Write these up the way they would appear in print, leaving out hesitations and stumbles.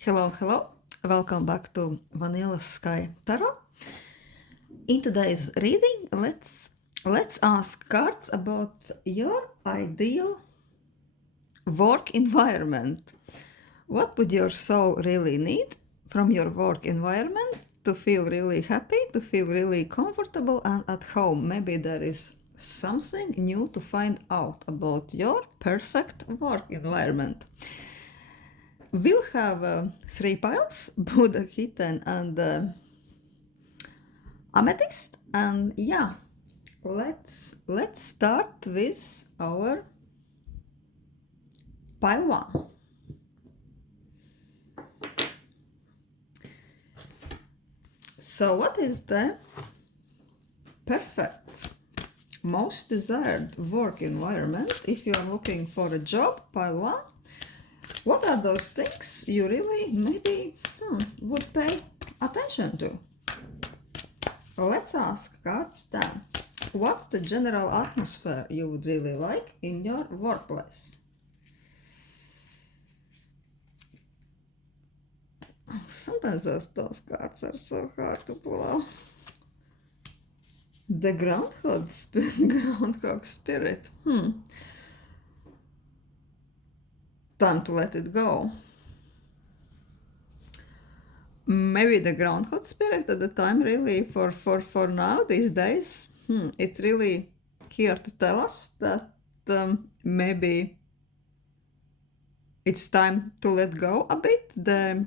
Hello, hello. Welcome back to Vanilla Sky Tarot. In today's reading, let's ask cards about your ideal work environment. What would your soul really need from your work environment to feel really happy, to feel really comfortable and at home? Maybe there is something new to find out about your perfect work environment. We'll have three piles, Buddha, Kitten, and Amethyst. And yeah, let's start with our pile one. So what is the perfect, most desired work environment if you are looking for a job? Pile one. What are those things you really maybe would pay attention to? Let's ask cards then. What's the general atmosphere you would really like in your workplace? Sometimes those cards are so hard to pull out. The groundhog spirit. Time to let it go. Maybe the groundhog spirit at the time, really, for now, these days, it's really here to tell us that maybe it's time to let go a bit the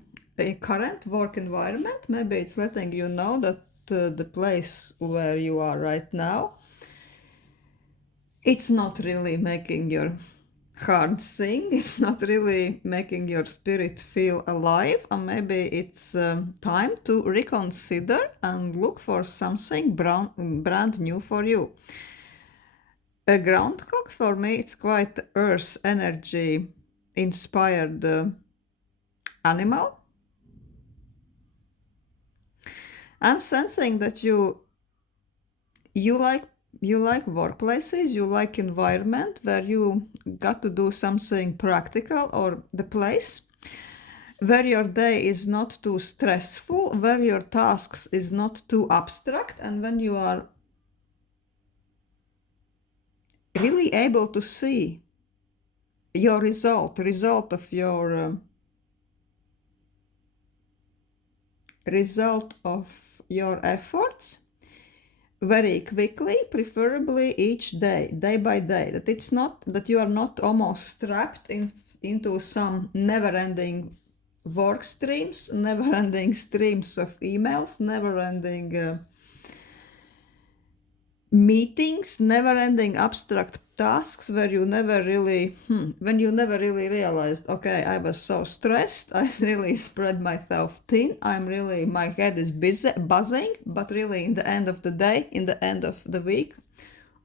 current work environment. Maybe it's letting you know that the place where you are right now, it's not really making your heart sing, it's not really making your spirit feel alive, and maybe it's time to reconsider and look for something brand new for you. A groundhog, for me, it's quite earth energy inspired animal. I'm sensing that you like workplaces, you like environment where you got to do something practical, or the place where your day is not too stressful, where your tasks is not too abstract, and when you are really able to see your result of your efforts very quickly, preferably each day by day. That it's not that you are not almost strapped into some never-ending work streams, never-ending streams of emails, never-ending meetings, never-ending abstract tasks where you never really, when you never really realized, okay, I was so stressed, I really spread myself thin, my head is buzzing, but really in the end of the day, in the end of the week,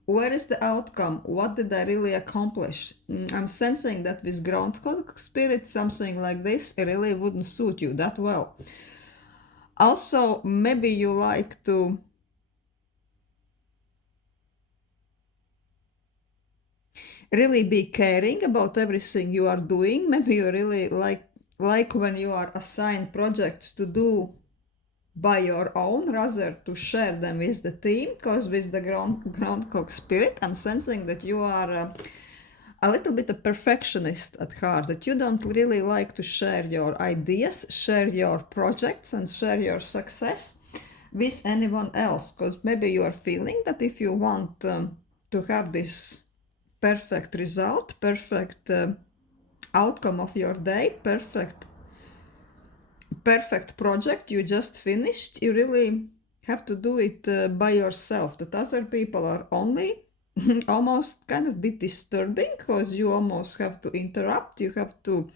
where is the outcome? What did I really accomplish? I'm sensing that with groundhog spirit, something like this, it really wouldn't suit you that well. Also, maybe you like to really be caring about everything you are doing. Maybe you really like when you are assigned projects to do by your own rather to share them with the team, because with the groundhog spirit, I'm sensing that you are a little bit a perfectionist at heart, that you don't really like to share your ideas, share your projects and share your success with anyone else, because maybe you are feeling that if you want to have this perfect result, perfect outcome of your day, perfect project you just finished, you really have to do it by yourself. That other people are only almost kind of bit disturbing, because you almost have to interrupt, you have to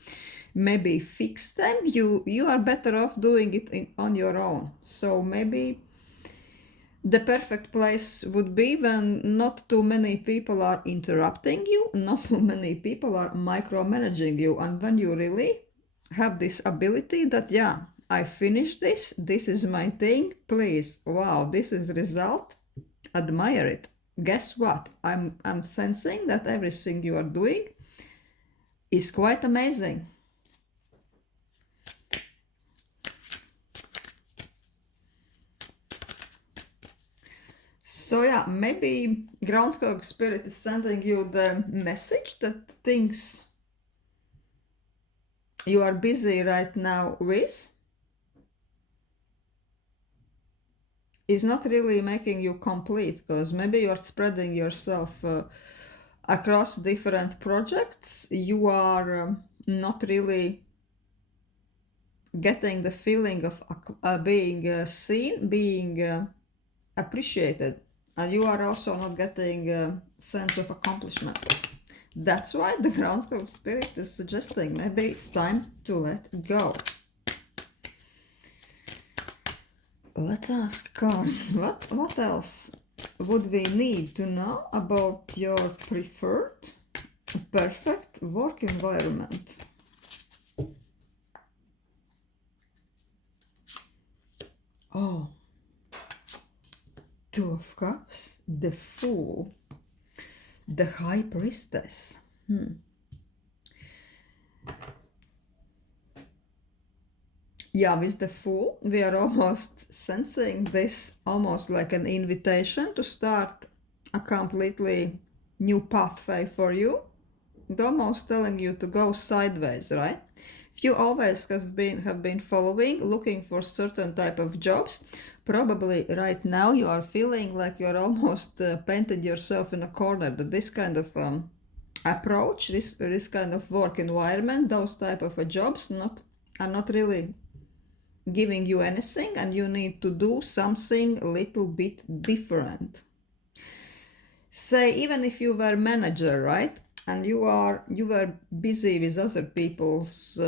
maybe fix them. You are better off doing it on your own. So maybe the perfect place would be when not too many people are interrupting you, not too many people are micromanaging you, and when you really have this ability that, yeah, I finished this is my thing, please, wow, this is the result, admire it. Guess what? I'm sensing that everything you are doing is quite amazing. So yeah, maybe Groundhog Spirit is sending you the message that things you are busy right now with is not really making you complete, because maybe you are spreading yourself across different projects. You are not really getting the feeling of being seen, being appreciated, and you are also not getting a sense of accomplishment. That's why the Groundhog Spirit is suggesting maybe it's time to let go. Let's ask cards, what else would we need to know about your preferred, perfect work environment? Oh, Two of Cups, the Fool, the High Priestess. Yeah, with the Fool, we are almost sensing this almost like an invitation to start a completely new pathway for you. It's almost telling you to go sideways, right? If you always have been following, looking for certain type of jobs, probably right now you are feeling like you are almost painted yourself in a corner. That this kind of approach, this kind of work environment, those type of jobs are not really giving you anything, and you need to do something a little bit different. Say, even if you were manager, right, and you were busy with other people's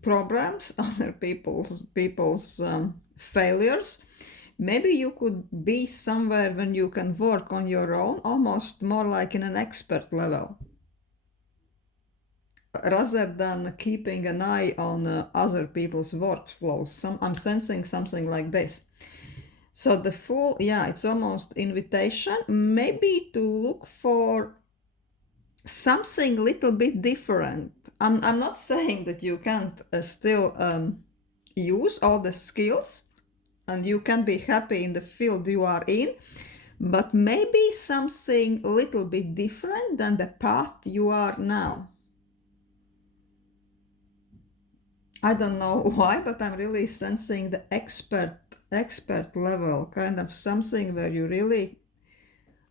programs, other people's failures, maybe you could be somewhere when you can work on your own, almost more like in an expert level, rather than keeping an eye on other people's workflows. I'm sensing something like this. So the Fool, yeah, it's almost invitation, maybe to look for something little bit different. I'm not saying that you can't still use all the skills and you can be happy in the field you are in, but maybe something a little bit different than the path you are now. I don't know why, but I'm really sensing the expert level, kind of something where you really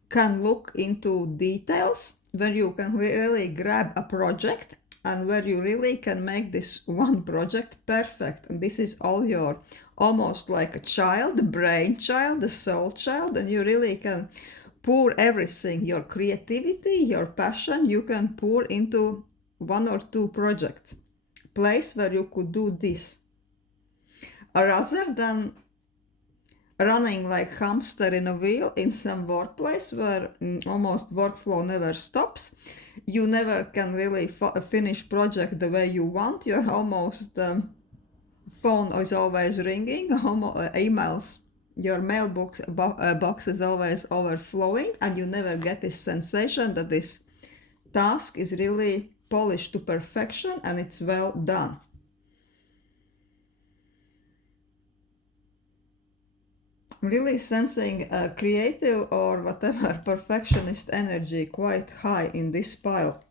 can look into details, where you can really grab a project and where you really can make this one project perfect. And this is all your, almost like a child, the brain child, the soul child, and you really can pour everything, your creativity, your passion, you can pour into one or two projects. Place where you could do this. Rather than running like hamster in a wheel in some workplace where almost workflow never stops, you never can really finish project the way you want. You're almost phone is always ringing, emails, your mailbox box is always overflowing, and you never get this sensation that this task is really polished to perfection and it's well done. Really sensing a creative or whatever perfectionist energy quite high in this pile.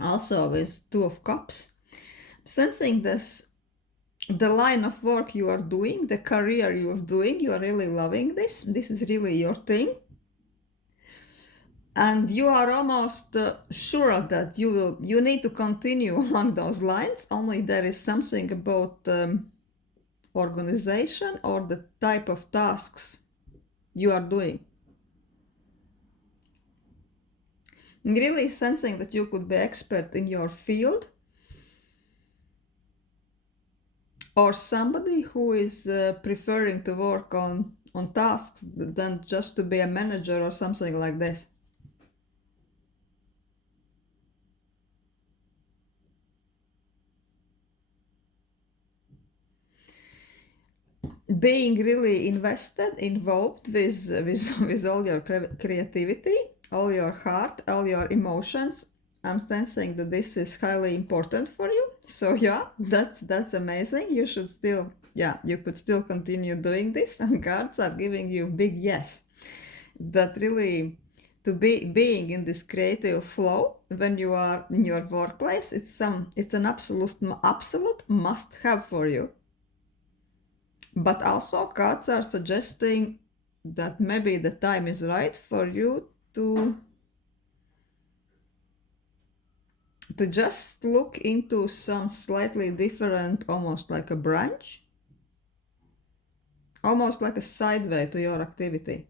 Also with Two of Cups. Sensing this, the line of work you are doing, the career you are doing, you are really loving this. This is really your thing. And you are almost sure that you need to continue along those lines, only there is something about organization or the type of tasks you are doing. Really sensing that you could be expert in your field, or somebody who is preferring to work on tasks than just to be a manager or something like this. Being really invested, involved with all your creativity, all your heart, all your emotions. I'm sensing that this is highly important for you. So yeah, that's amazing. You should still, yeah, you could still continue doing this, and cards are giving you big yes. that really to be being in this creative flow when you are in your workplace, it's an absolute must have for you. But also cards are suggesting that maybe the time is right for you to just look into some slightly different, almost like a branch, almost like a sideway to your activity.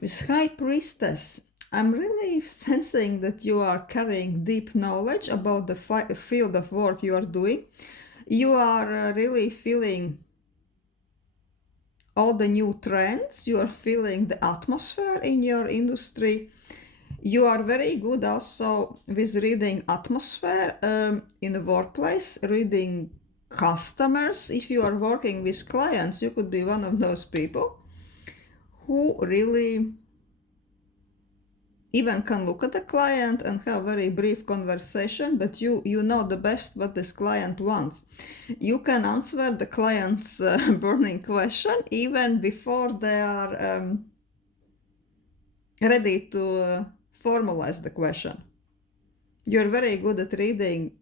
With High Priestess, I'm really sensing that you are carrying deep knowledge about the field of work you are doing. You are really feeling all the new trends, you are feeling the atmosphere in your industry. You are very good also with reading atmosphere in the workplace, reading customers. If you are working with clients, you could be one of those people who really even can look at the client and have a very brief conversation, but you know the best what this client wants. You can answer the client's burning question even before they are ready to formalize the question. You're very good at reading,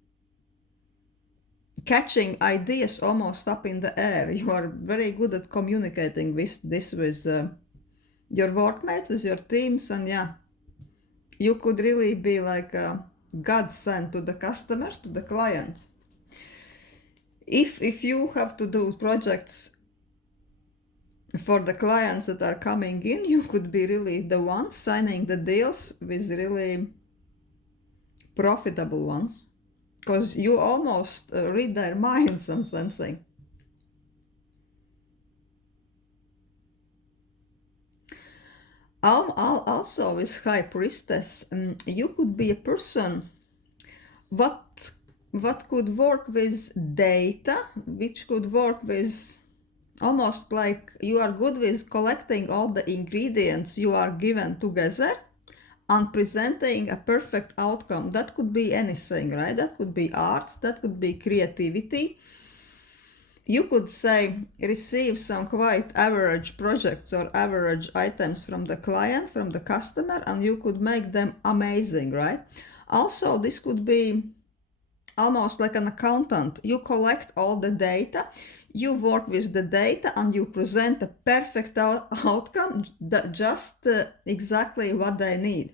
catching ideas almost up in the air. You are very good at communicating with your workmates, with your teams, and yeah, you could really be like a godsend to the customers, to the clients. If you have to do projects for the clients that are coming in, you could be really the one signing the deals with really profitable ones, because you almost read their minds, I'm sensing. Also with High Priestess, you could be a person what could work with data, which could work with almost like you are good with collecting all the ingredients you are given together and presenting a perfect outcome. That could be anything, right? That could be arts, that could be creativity. You could say receive some quite average projects or average items from the client, from the customer, and you could make them amazing, right? Also, this could be almost like an accountant. You collect all the data, you work with the data, and you present a perfect outcome, just exactly what they need.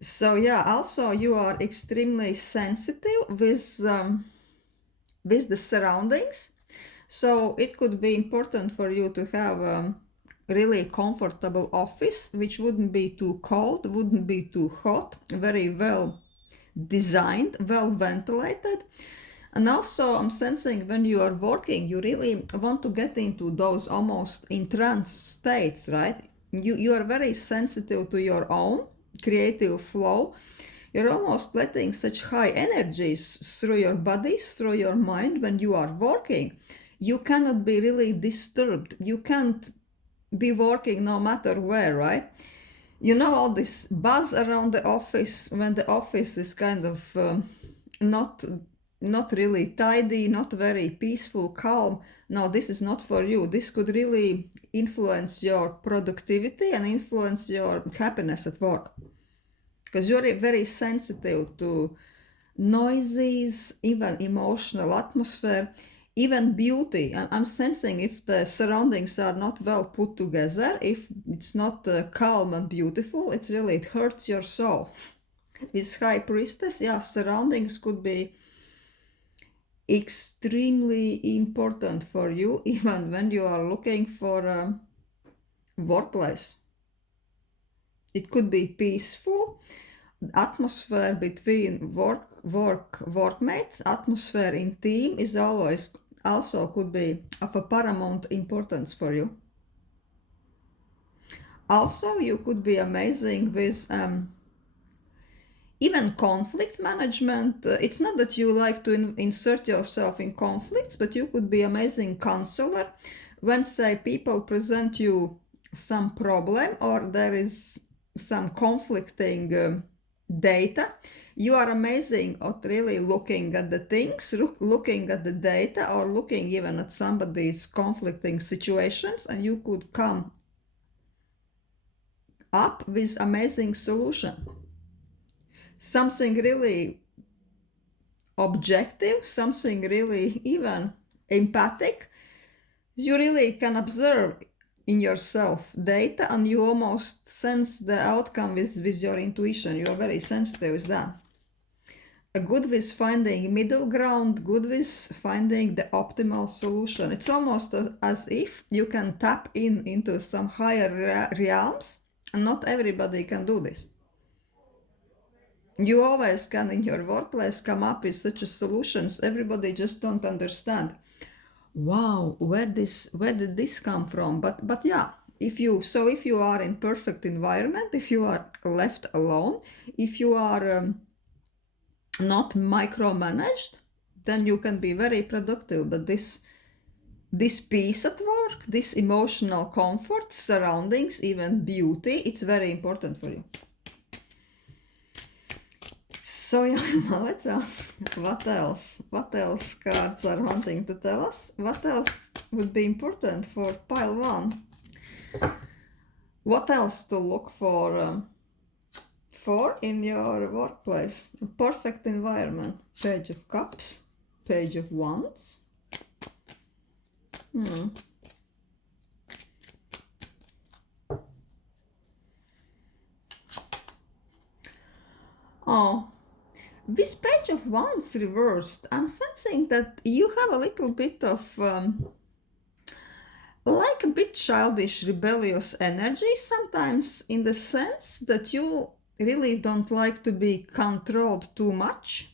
So yeah, also you are extremely sensitive with the surroundings. So it could be important for you to have a really comfortable office, which wouldn't be too cold, wouldn't be too hot, very well designed, well ventilated. And also I'm sensing when you are working, you really want to get into those almost entranced states, right? You are very sensitive to your own creative flow. You're almost letting such high energies through your body, through your mind when you are working. You cannot be really disturbed. You can't be working no matter where, right? You know, all this buzz around the office when the office is kind of not not really tidy, not very peaceful, calm. No, this is not for you. This could really influence your productivity and influence your happiness at work, because you're very sensitive to noises, even emotional atmosphere, even beauty. I'm sensing if the surroundings are not well put together, if it's not calm and beautiful, it hurts your soul. With High Priestess, yeah, surroundings could be extremely important for you, even when you are looking for a workplace. It could be peaceful, atmosphere between workmates, atmosphere in team is always also could be of a paramount importance for you. Also, you could be amazing with even conflict management. It's not that you like to insert yourself in conflicts, but you could be amazing counselor when, say, people present you some problem or there is some conflicting data. You are amazing at really looking at the things, looking at the data, or looking even at somebody's conflicting situations, and you could come up with amazing solution. Something really objective, something really even empathic. You really can observe in yourself data, and you almost sense the outcome with your intuition. You are very sensitive with that. Good with finding middle ground, good with finding the optimal solution. It's almost as if you can tap into some higher realms, and not everybody can do this. You always can in your workplace come up with such a solutions. Everybody just don't understand. Wow, where did this come from? But yeah, if you are in perfect environment, if you are left alone, if you are not micromanaged, then you can be very productive. But this peace at work, this emotional comfort, surroundings, even beauty, it's very important for you. So yeah, let's ask what else cards are wanting to tell us. What else would be important for pile 1? What else to look for in your workplace? A perfect environment. Page of Cups, Page of Wands. Oh, this Page of Wands reversed, I'm sensing that you have a little bit of like a bit childish, rebellious energy sometimes, in the sense that you really don't like to be controlled too much.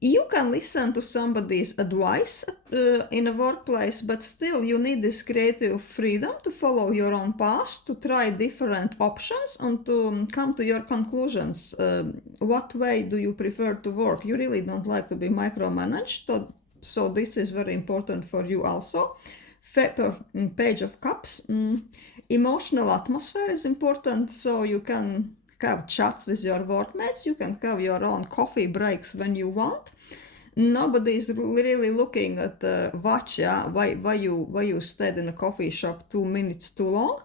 You can listen to somebody's advice in a workplace, but still you need this creative freedom to follow your own path, to try different options, and to come to your conclusions. What way do you prefer to work? You really don't like to be micromanaged, so this is very important for you also. Page of Cups. Emotional atmosphere is important, so you can have chats with your workmates, you can have your own coffee breaks when you want. Nobody is really looking at the watch, yeah, why you stayed in a coffee shop 2 minutes too long.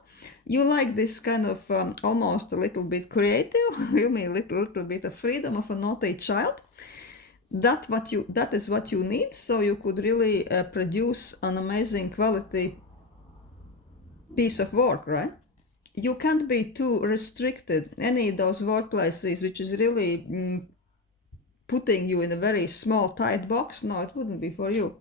You like this kind of almost a little bit creative, give me a little bit of freedom of a naughty child. That is what you need, so you could really produce an amazing quality piece of work, right? You can't be too restricted. Any of those workplaces which is really putting you in a very small, tight box, no, it wouldn't be for you.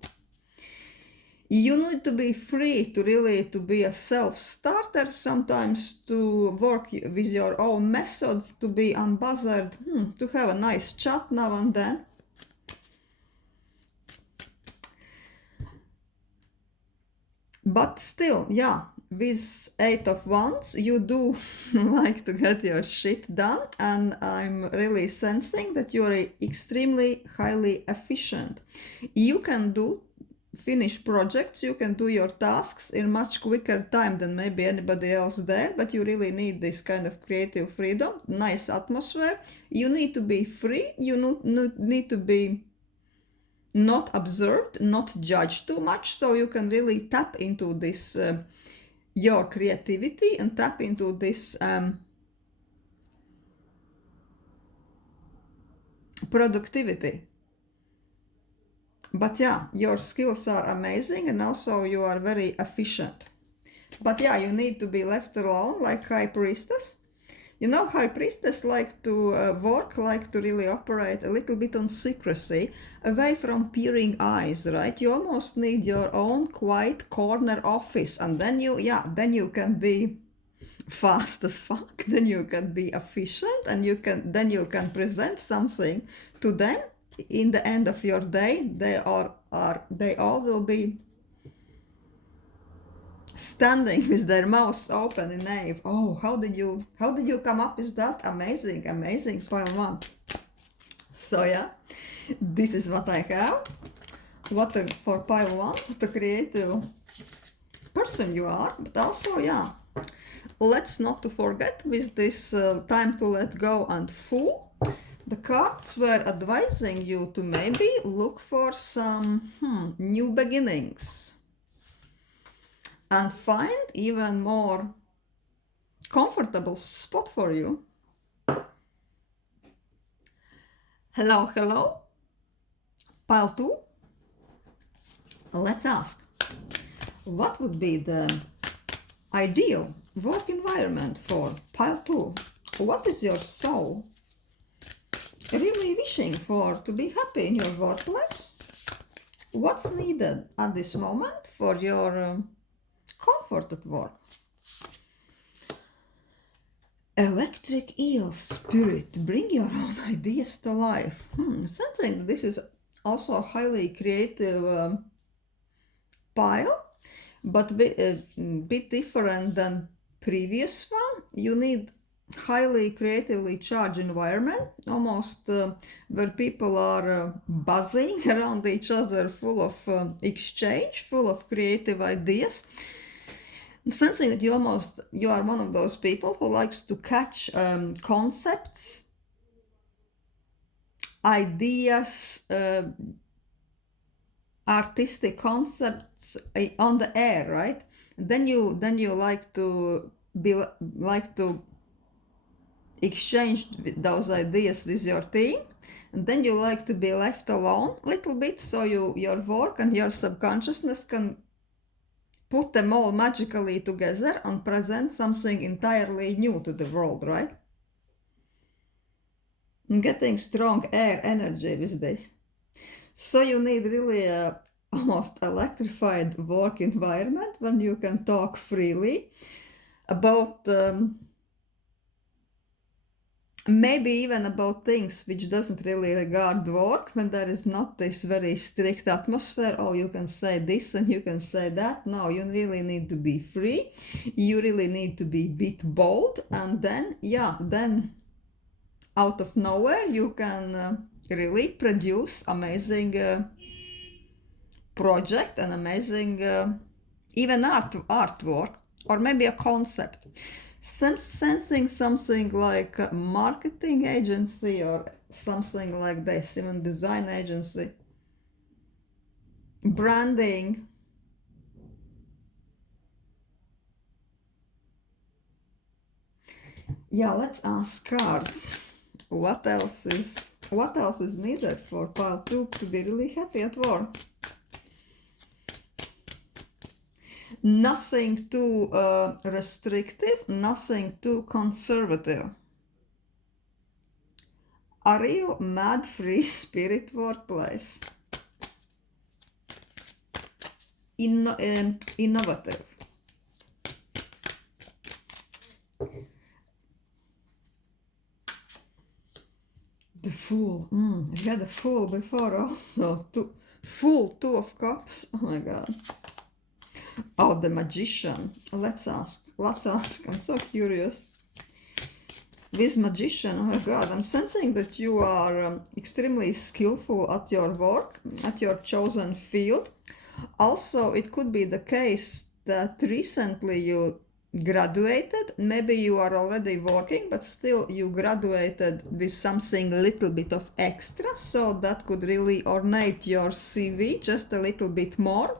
You need to be free to be a self-starter sometimes, to work with your own methods, to be unbothered, to have a nice chat now and then. But still, yeah, with 8 of Wands, you do like to get your shit done, and I'm really sensing that you're extremely highly efficient. You can finish projects, you can do your tasks in much quicker time than maybe anybody else there, but you really need this kind of creative freedom, nice atmosphere. You need to be free, you need to be not observed, not judged too much, so you can really tap into this your creativity and tap into this productivity. But yeah, your skills are amazing, and also you are very efficient. But yeah, you need to be left alone, like High Priestess. You know, High Priestess like to like to really operate a little bit on secrecy, away from peering eyes, right? You almost need your own quiet corner office, and then you can be fast as fuck, then you can be efficient, and you can present something to them. In the end of your day, they all will be standing with their mouths open in awe. Oh, how did you come up with that? Amazing pile 1. So yeah, this is what I have. For pile 1, what a creative person you are. But also, yeah, let's not to forget with this time to let go and Fool, the cards were advising you to maybe look for some new beginnings and find even more comfortable spot for you. Hello, hello. Pile 2. Let's ask, what would be the ideal work environment for pile 2? What is your soul really wishing for to be happy in your workplace? What's needed at this moment for your comfort at work? Electric eel spirit, bring your own ideas to life. Sensing this is also a highly creative pile, but a bit different than previous one. You need highly creatively charged environment, almost where people are buzzing around each other, full of exchange, full of creative ideas. I'm sensing that you are one of those people who likes to catch concepts, ideas, artistic concepts on the air, right? Then you like to exchange those ideas with your team, and then you like to be left alone a little bit, so your work and your subconsciousness can put them all magically together and present something entirely new to the world, right? And getting strong air energy with this. So you need really a almost electrified work environment when you can talk freely about maybe even about things which doesn't really regard work, when there is not this very strict atmosphere. Oh, you can say this and you can say that. No, you really need to be free. You really need to be a bit bold, and then out of nowhere you can really produce amazing project, an amazing even artwork, or maybe a concept. Sensing something like a marketing agency or something like this, even design agency, branding. Yeah, let's ask cards. What else is needed for pile 2 to be really happy at work? Nothing too restrictive, nothing too conservative. A real mad free spirit workplace. Innovative. The Fool. We had a Fool before also. Fool, 2 of Cups. Oh my god. Oh, the Magician. Let's ask. I'm so curious. This Magician, oh my god, I'm sensing that you are extremely skillful at your work, at your chosen field. Also, it could be the case that recently you graduated. Maybe you are already working, but still you graduated with something a little bit of extra, so that could really ornate your CV just a little bit more.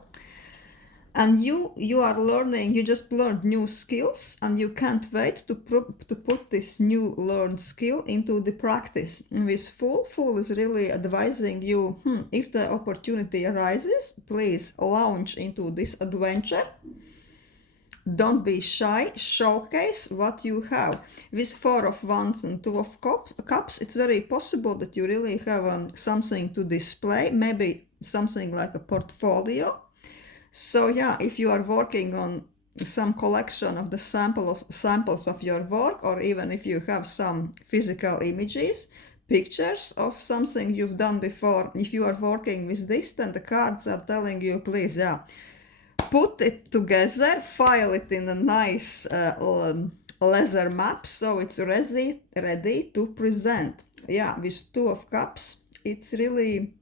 And you are learning, you just learned new skills, and you can't wait to put this new learned skill into the practice. And with Fool is really advising you, if the opportunity arises, please launch into this adventure. Don't be shy, showcase what you have. With 4 of Wands and 2 of Cups, it's very possible that you really have something to display, maybe something like a portfolio. So yeah, if you are working on some collection of the samples of your work, or even if you have some physical images, pictures of something you've done before, if you are working with this, then the cards are telling you, please, put it together, file it in a nice leather map, so it's ready to present. Yeah, with 2 of Cups, it's really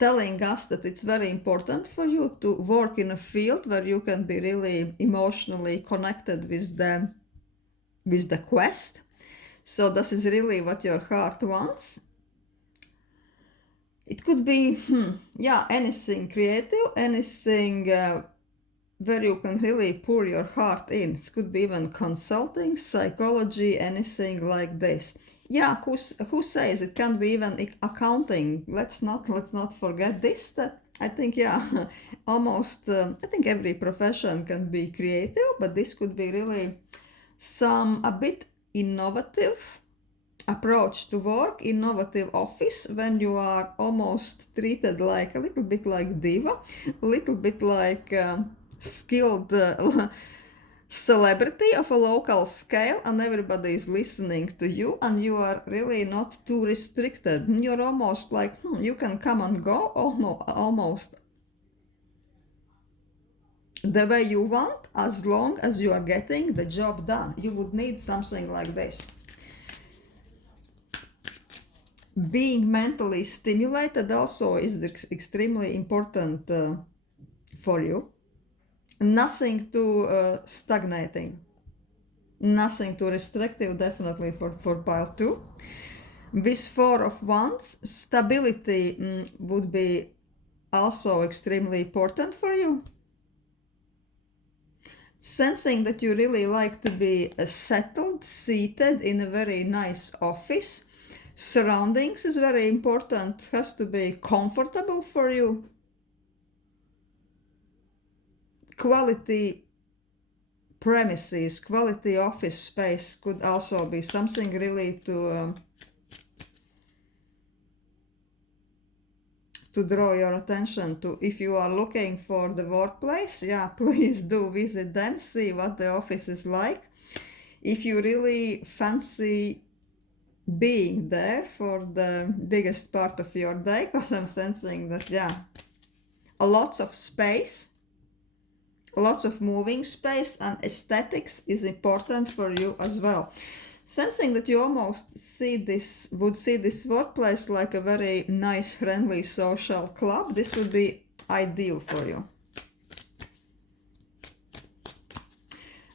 telling us that it's very important for you to work in a field where you can be really emotionally connected with the quest. So this is really what your heart wants. It could be, anything creative, anything where you can really pour your heart in. It could be even consulting, psychology, anything like this. Yeah, who says it can be even accounting? Let's not forget this. That I think, almost. I think every profession can be creative, but this could be really a bit innovative approach to work, innovative office, when you are almost treated like a little bit like diva, a little bit like skilled celebrity of a local scale, and everybody is listening to you, and you are really not too restricted. You're almost like you can come and go. Oh no, almost the way you want, as long as you are getting the job done. You would need something like this. Being mentally stimulated also is extremely important for you. Nothing too stagnating, nothing too restrictive, definitely for pile 2. With 4 of Wands, stability would be also extremely important for you. Sensing that you really like to be settled, seated in a very nice office. Surroundings is very important, has to be comfortable for you. Quality premises, quality office space could also be something really to draw your attention to. If you are looking for the workplace, please do visit them, see what the office is like. If you really fancy being there for the biggest part of your day, because I'm sensing that, a lot of space, lots of moving space, and aesthetics is important for you as well. Sensing that you almost would see this workplace like a very nice, friendly social club. This would be ideal for you.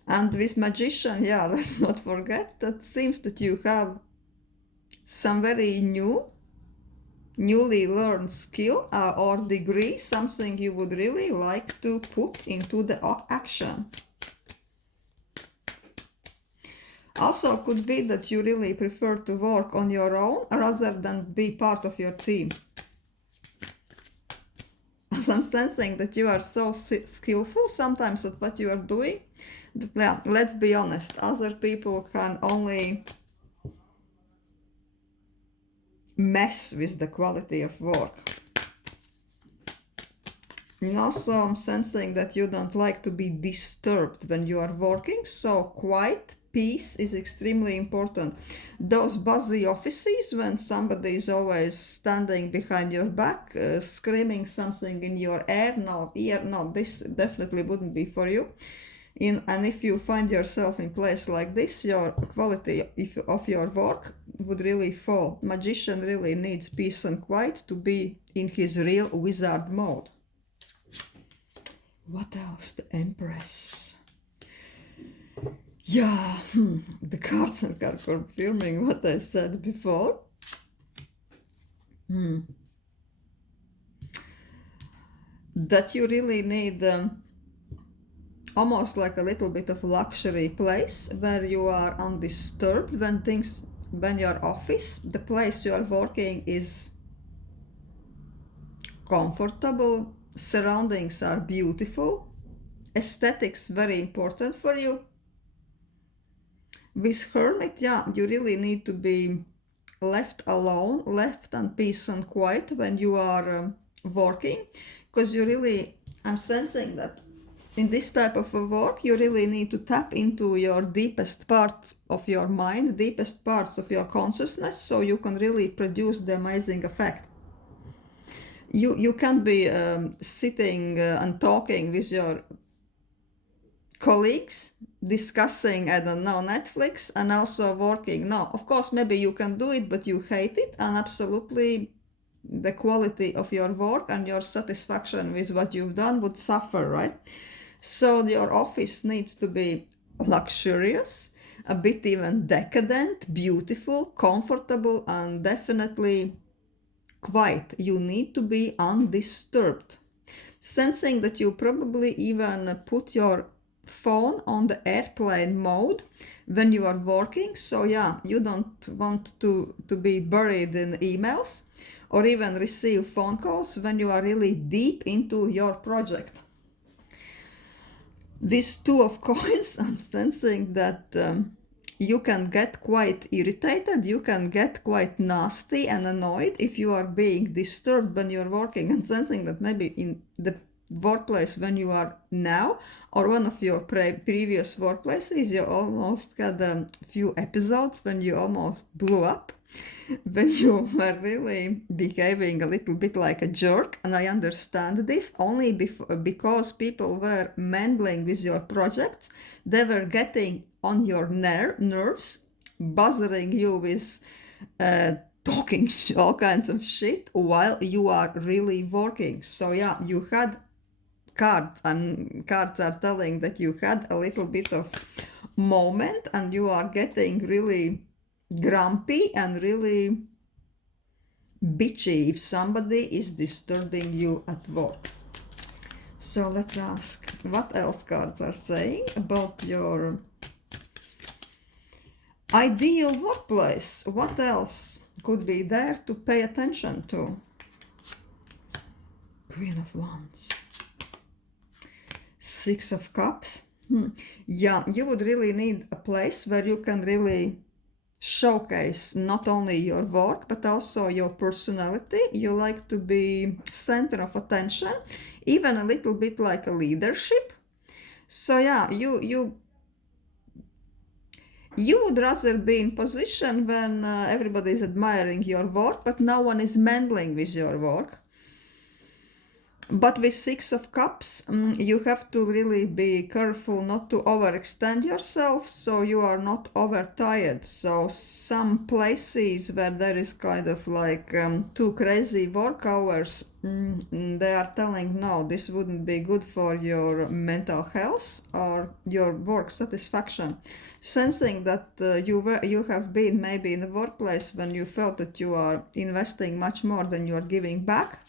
And with Magician, let's not forget that seems that you have some very newly learned skill or degree, something you would really like to put into the action. Also could be that you really prefer to work on your own rather than be part of your team. I'm sensing that you are so skillful sometimes at what you are doing that, let's be honest, other people can only mess with the quality of work. And also I'm sensing that you don't like to be disturbed when you are working, so quiet, peace is extremely important. Those buzzy offices when somebody is always standing behind your back, screaming something in your ear, this definitely wouldn't be for you. And if you find yourself in place like this, your quality of your work would really fall. Magician really needs peace and quiet to be in his real wizard mode. What else? The Empress. The cards are confirming what I said before. That you really need almost like a little bit of luxury place where you are undisturbed when your office, the place you are working, is comfortable, surroundings are beautiful, aesthetics very important for you. With Hermit, you really need to be left alone, left in peace and quiet when you are working, because I'm sensing that in this type of work, you really need to tap into your deepest parts of your mind, deepest parts of your consciousness, so you can really produce the amazing effect. You can't be sitting and talking with your colleagues, discussing, I don't know, Netflix, and also working. No, of course, maybe you can do it, but you hate it, and absolutely the quality of your work and your satisfaction with what you've done would suffer, right? So your office needs to be luxurious, a bit even decadent, beautiful, comfortable, and definitely quiet. You need to be undisturbed. Sensing that you probably even put your phone on the airplane mode when you are working. So yeah, you don't want to be buried in emails or even receive phone calls when you are really deep into your project. This two of coins, I'm sensing that you can get quite irritated, you can get quite nasty and annoyed if you are being disturbed when you're working, and sensing that maybe in the workplace when you are now or one of your previous workplaces you almost had a few episodes when you almost blew up, when you were really behaving a little bit like a jerk. And I understand this only because people were meddling with your projects. They were getting on your nerves, buzzing you with talking all kinds of shit while you are really working. So yeah, you had cards, and cards are telling that you had a little bit of moment and you are getting really grumpy and really bitchy if somebody is disturbing you at work. So let's ask what else cards are saying about your ideal workplace. What else could be there to pay attention to? Queen of Wands. Six of Cups. Yeah, you would really need a place where you can really showcase not only your work but also your personality. You like to be center of attention, even a little bit like a leadership. So yeah, you would rather be in position when everybody is admiring your work but no one is meddling with your work. But with Six of Cups, you have to really be careful not to overextend yourself so you are not overtired. So some places where there is kind of like too crazy work hours, they are telling no, this wouldn't be good for your mental health or your work satisfaction. Sensing that you have been maybe in a workplace when you felt that you are investing much more than you are giving back.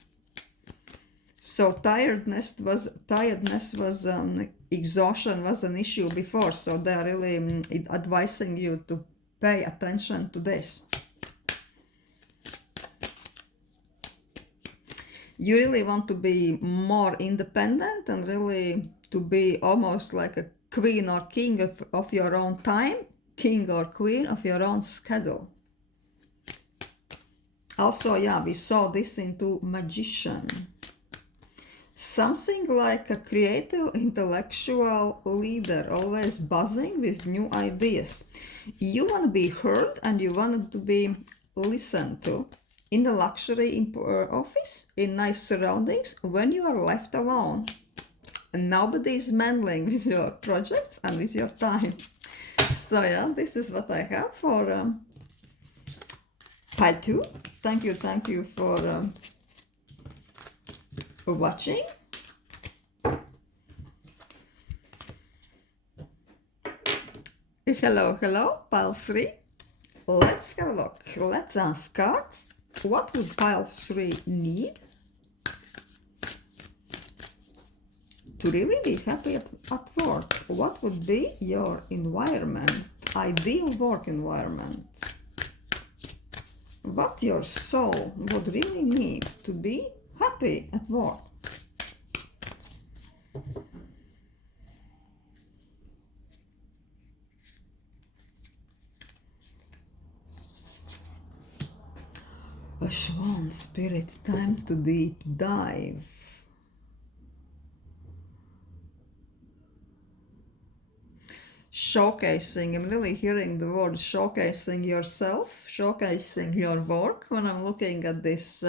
So tiredness was exhaustion was an issue before, so they are really advising you to pay attention to this. You really want to be more independent and really to be almost like a queen or king of your own time, king or queen of your own schedule. Also, yeah, we saw this into Magician. Something like a creative intellectual leader, always buzzing with new ideas. You want to be heard and you want to be listened to in the luxury office, in nice surroundings, when you are left alone and nobody is meddling with your projects and with your time. So yeah, this is what I have for pile 2. Thank you for watching. Hello, pile 3. Let's have a look. Let's ask cards. What would pile 3 need to really be happy at work? What would be your environment, ideal work environment? What your soul would really need to be happy at work? A Swan Spirit, time to deep dive. Showcasing, I'm really hearing the word showcasing yourself, showcasing your work when I'm looking at this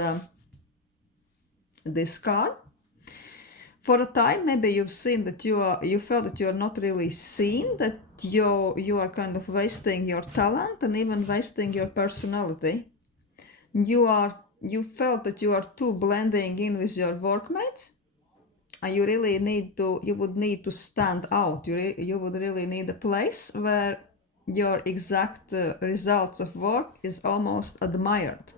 this card. For a time, maybe you've seen that you felt that you're not really seen, that you are kind of wasting your talent and even wasting your personality. You are you felt that you are too blending in with your workmates, and you really would need to stand out. You would really need a place where your exact results of work is almost admired.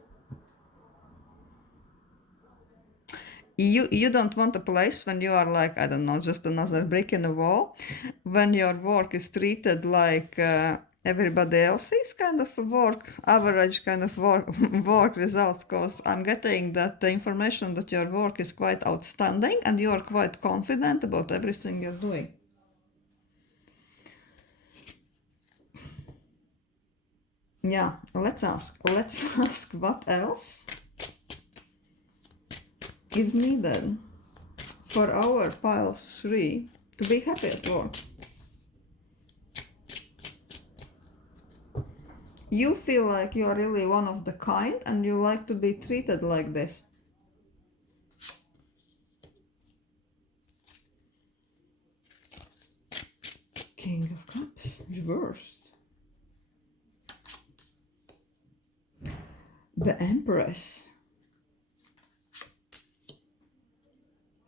You don't want a place when you are like, I don't know, just another brick in the wall, when your work is treated like everybody else's kind of work, average kind of work results, because I'm getting that the information that your work is quite outstanding and you are quite confident about everything you're doing. Yeah, let's ask what else is needed for our pile 3 to be happy at work. You feel like you are really one of the kind and you like to be treated like this. King of Cups, reversed. The Empress.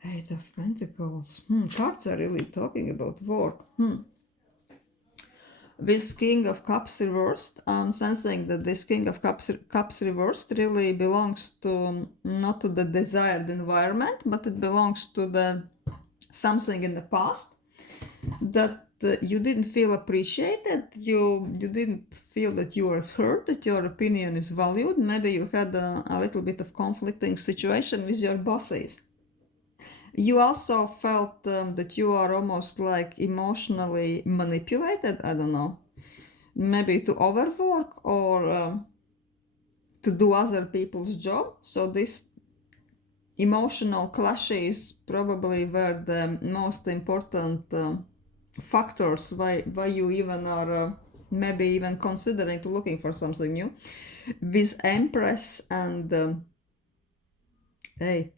Eight of Pentacles. Cards are really talking about work. This King of Cups reversed, I'm sensing that this King of Cups reversed really belongs to not to the desired environment, but it belongs to the something in the past that you didn't feel appreciated, you didn't feel that you were heard, that your opinion is valued. Maybe you had a little bit of conflicting situation with your bosses. You also felt that you are almost like emotionally manipulated, I don't know, maybe to overwork or to do other people's job. So this emotional clashes probably were the most important factors why you even are maybe even considering to looking for something new. With Empress and Eight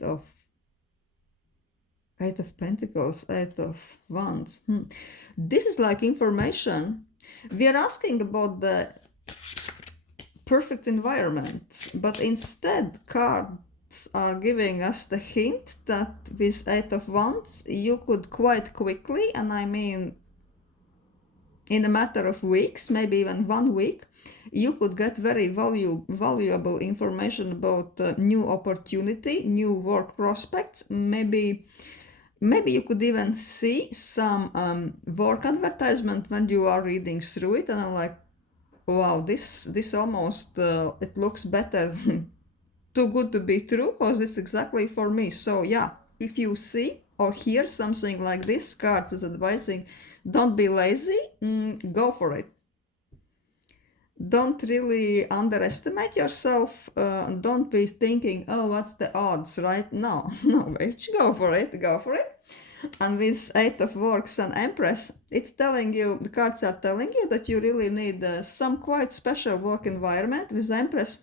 of Pentacles, Eight of Wands. This is like information. We are asking about the perfect environment, but instead cards are giving us the hint that with Eight of Wands you could quite quickly, and I mean in a matter of weeks, maybe even 1 week, you could get very valuable information about new opportunity, new work prospects. Maybe you could even see some work advertisement when you are reading through it, and I'm like, wow, this almost it looks better too good to be true, because it's exactly for me. So yeah, if you see or hear something like this, cards is advising, don't be lazy, go for it. Don't really underestimate yourself. Don't be thinking, oh, what's the odds, right? No, wait, go for it. And with Eight of Works and Empress, it's telling you, the cards are telling you that you really need some quite special work environment. With Empress,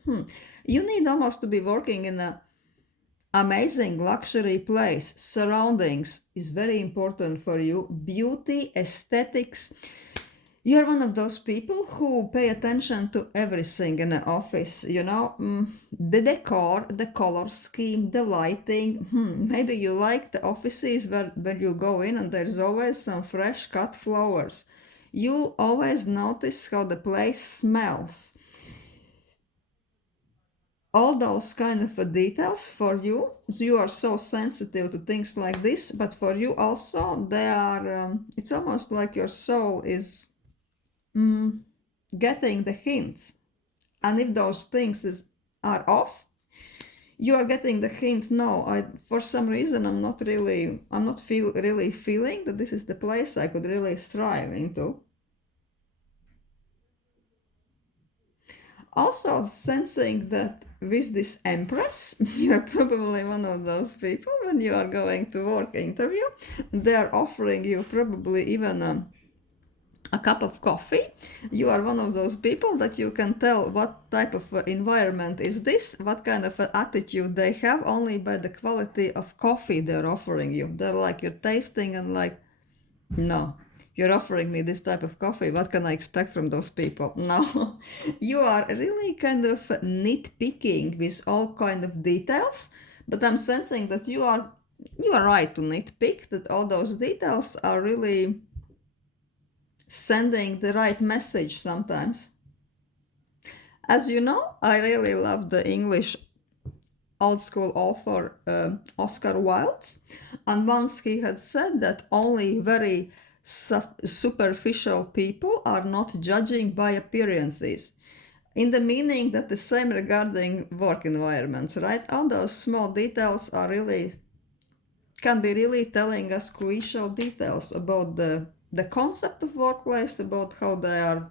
you need almost to be working in a amazing luxury place. Surroundings is very important for you. Beauty, aesthetics. You're one of those people who pay attention to everything in an office, the decor, the color scheme, the lighting. Maybe you like the offices where you go in and there's always some fresh cut flowers. You always notice how the place smells. All those kind of details for you, you are so sensitive to things like this, but for you also, they are, it's almost like your soul is getting the hints, and if those things are off, you are getting the hint. No, for some reason I'm not really feeling that this is the place I could really thrive into. Also sensing that with this Empress, you're probably one of those people when you are going to work interview, they are offering you probably even a cup of coffee. You are one of those people that you can tell what type of environment is this, what kind of attitude they have, only by the quality of coffee they're offering you. They're like, you're tasting and like, no, you're offering me this type of coffee. What can I expect from those people? No, you are really kind of nitpicking with all kind of details, but I'm sensing that you are right to nitpick, that all those details are really sending the right message sometimes. As you know, I really love the English old school author Oscar Wilde, and once he had said that only very superficial people are not judging by appearances, in the meaning that the same regarding work environments, right? All those small details are really can be really telling us crucial details about the concept of workplace, about how they are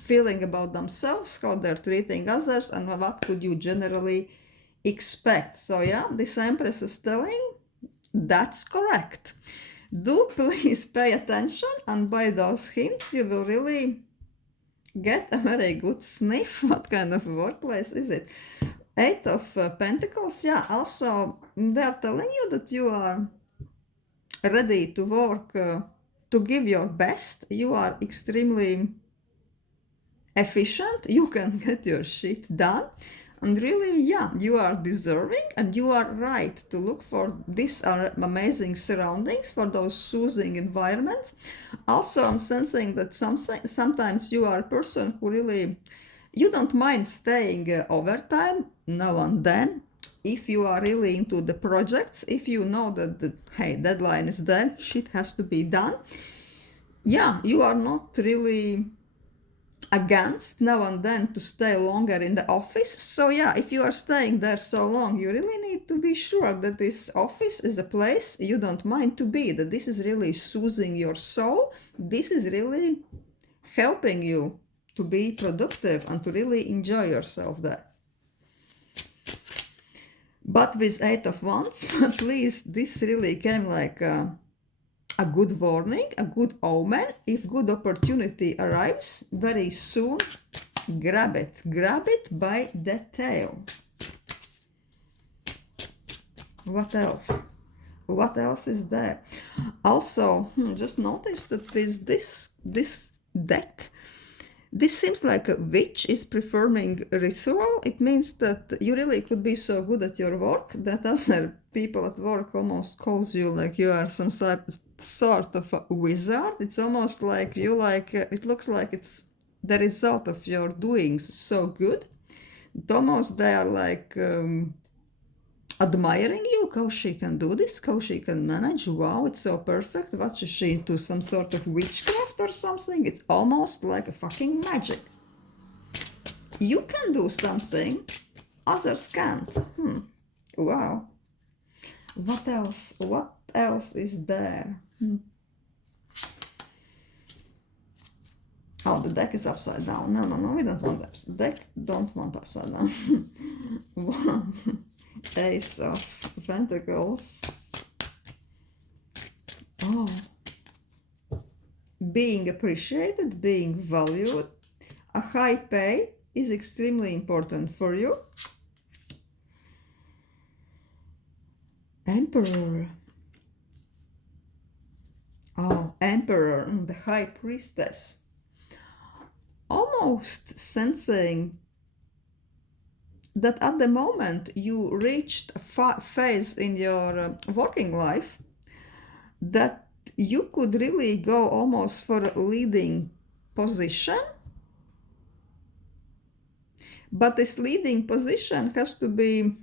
feeling about themselves, how they're treating others, and what could you generally expect. So yeah, this Empress is telling that's correct. Do please pay attention, and by those hints you will really get a very good sniff what kind of workplace is it. Eight of Pentacles, yeah, also they're telling you that you are ready to work, to give your best. You are extremely efficient, you can get your shit done, and really, yeah, you are deserving, and you are right to look for these are amazing surroundings, for those soothing environments. Also, I'm sensing that sometimes you are a person who really, you don't mind staying overtime now and then, if you are really into the projects, if you know that the hey, deadline is there, shit has to be done. Yeah, you are not really against now and then to stay longer in the office. So yeah, if you are staying there so long, you really need to be sure that this office is a place you don't mind to be, that this is really soothing your soul, this is really helping you to be productive and to really enjoy yourself there. But with Eight of Wands, at least this really came like a good warning, a good omen. If good opportunity arrives very soon, grab it by the tail. What else is there? Also, just notice that with this deck, this seems like a witch is performing a ritual. It means that you really could be so good at your work that other people at work almost calls you like you are some sort of a wizard. It's almost like you it looks like it's the result of your doings so good. Almost they are like admiring you, how she can do this, how she can manage. Wow, it's so perfect. What is she into, some sort of witchcraft or something? It's almost like a fucking magic. You can do something others can't. Wow. What else is there? Oh, the deck is upside down. No, we don't want that. The deck don't want upside down. One. Ace of Pentacles. Oh. Being appreciated, being valued. A high pay is extremely important for you. Emperor. Oh, Emperor, the High Priestess. Almost sensing that at the moment you reached a phase in your working life that you could really go almost for a leading position. But this leading position has to be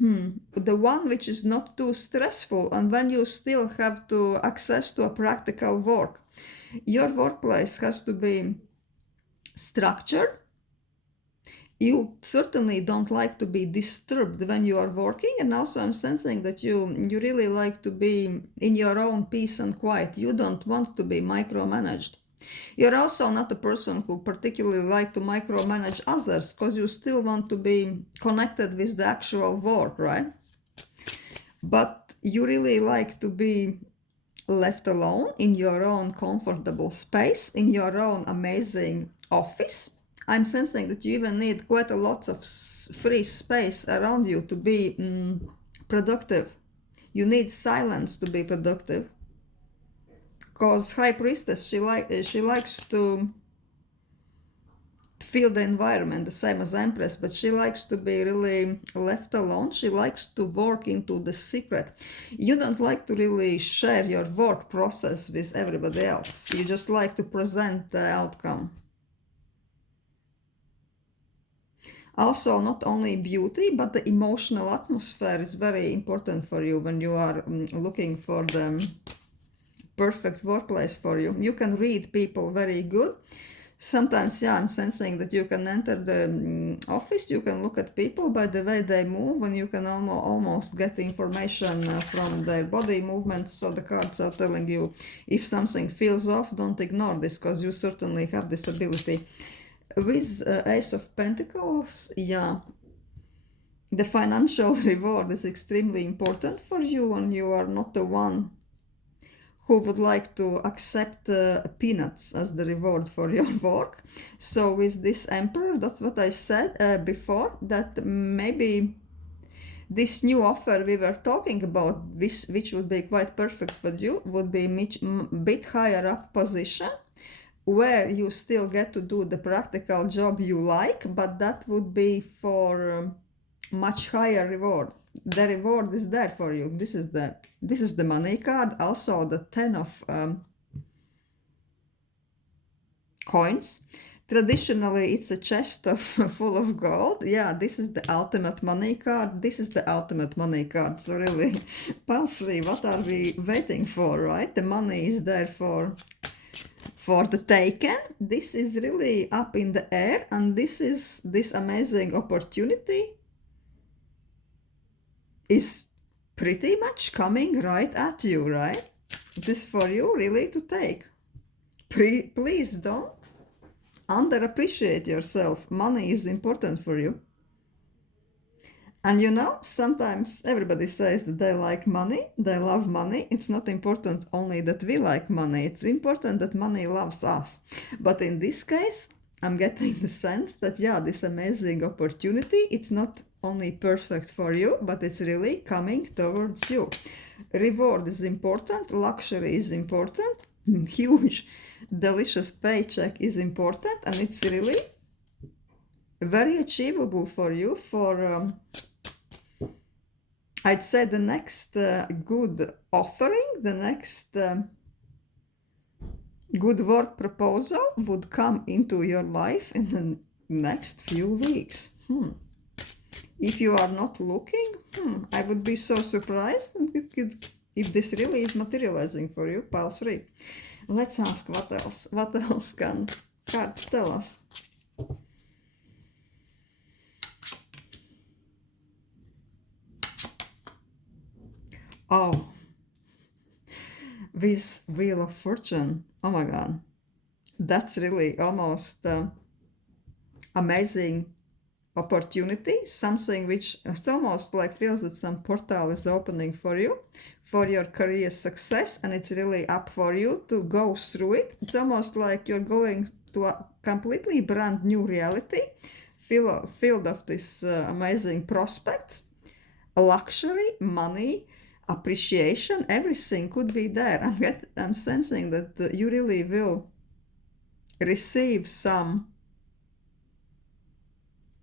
the one which is not too stressful, and when you still have to access to a practical work. Your workplace has to be structured. You certainly don't like to be disturbed when you are working, and also I'm sensing that you really like to be in your own peace and quiet. You don't want to be micromanaged. You're also not a person who particularly like to micromanage others, because you still want to be connected with the actual work, right? But you really like to be left alone in your own comfortable space, in your own amazing office. I'm sensing that you even need quite a lot of free space around you to be productive. You need silence to be productive. Because High Priestess, she likes to feel the environment the same as Empress, but she likes to be really left alone. She likes to work into the secret. You don't like to really share your work process with everybody else. You just like to present the outcome. Also, not only beauty, but the emotional atmosphere is very important for you when you are looking for the perfect workplace for you. You can read people very good. Sometimes, yeah, I'm sensing that you can enter the office, you can look at people by the way they move, and you can almost get information from their body movements. So the cards are telling you if something feels off, don't ignore this, because you certainly have this ability. With Ace of Pentacles, yeah, the financial reward is extremely important for you, and you are not the one who would like to accept peanuts as the reward for your work. So with this Emperor, that's what I said before, that maybe this new offer we were talking about, which would be quite perfect for you, would be a bit higher up position, where you still get to do the practical job you like, but that would be for much higher reward. The reward is there for you. This is the money card. Also the 10 of coins. Traditionally, it's a chest of full of gold. Yeah, this is the ultimate money card. This is the ultimate money card. So really, pile 3, what are we waiting for, right? The money is there for the taken. This is really up in the air, and this amazing opportunity is pretty much coming right at you, right? It is for you really to take. Please don't underappreciate yourself. Money is important for you. And you know, sometimes everybody says that they like money, they love money. It's not important only that we like money, it's important that money loves us. But in this case, I'm getting the sense that, yeah, this amazing opportunity, it's not only perfect for you, but it's really coming towards you. Reward is important, luxury is important, huge, delicious paycheck is important, and it's really very achievable for you for... I'd say the next good offering, the next good work proposal would come into your life in the next few weeks. If you are not looking, I would be so surprised if this really is materializing for you. Pile 3. Let's ask what else. What else can cards tell us? Oh, with Wheel of Fortune. Oh my god. That's really almost amazing opportunity. Something which it's almost like feels that some portal is opening for you, for your career success, and it's really up for you to go through it. It's almost like you're going to a completely brand new reality, filled of this amazing prospects, luxury, money, appreciation, everything could be there. I'm sensing that you really will receive some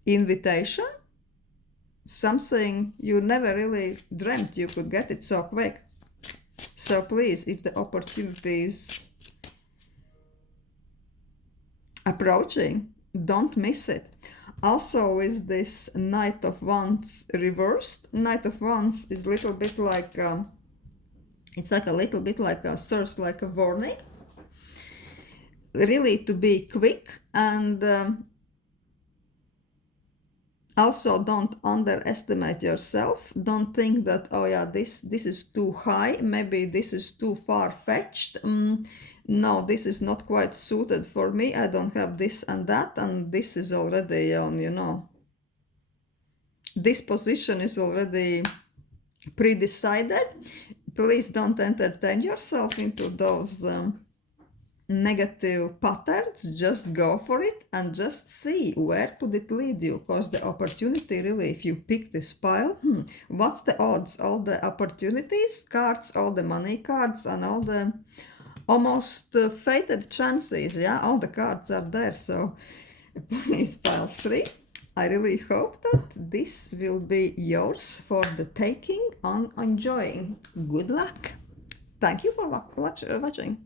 invitation, something you never really dreamt you could get it so quick. So please, if the opportunity is approaching, don't miss it. Also, with this Knight of Wands reversed, Knight of Wands is a little bit like, it's like a little bit like serves like a warning. Really to be quick, and also don't underestimate yourself. Don't think that, oh yeah, this is too high, maybe this is too far-fetched. No, this is not quite suited for me. I don't have this and that, and this is already on, you know, this position is already pre-decided. Please don't entertain yourself into those negative patterns. Just go for it and just see where could it lead you, because the opportunity really, if you pick this pile, what's the odds? All the opportunities cards, all the money cards, and all the almost fated chances. Yeah, all the cards are there. So please pile 3. I really hope that this will be yours for the taking and enjoying. Good luck. Thank you for watching.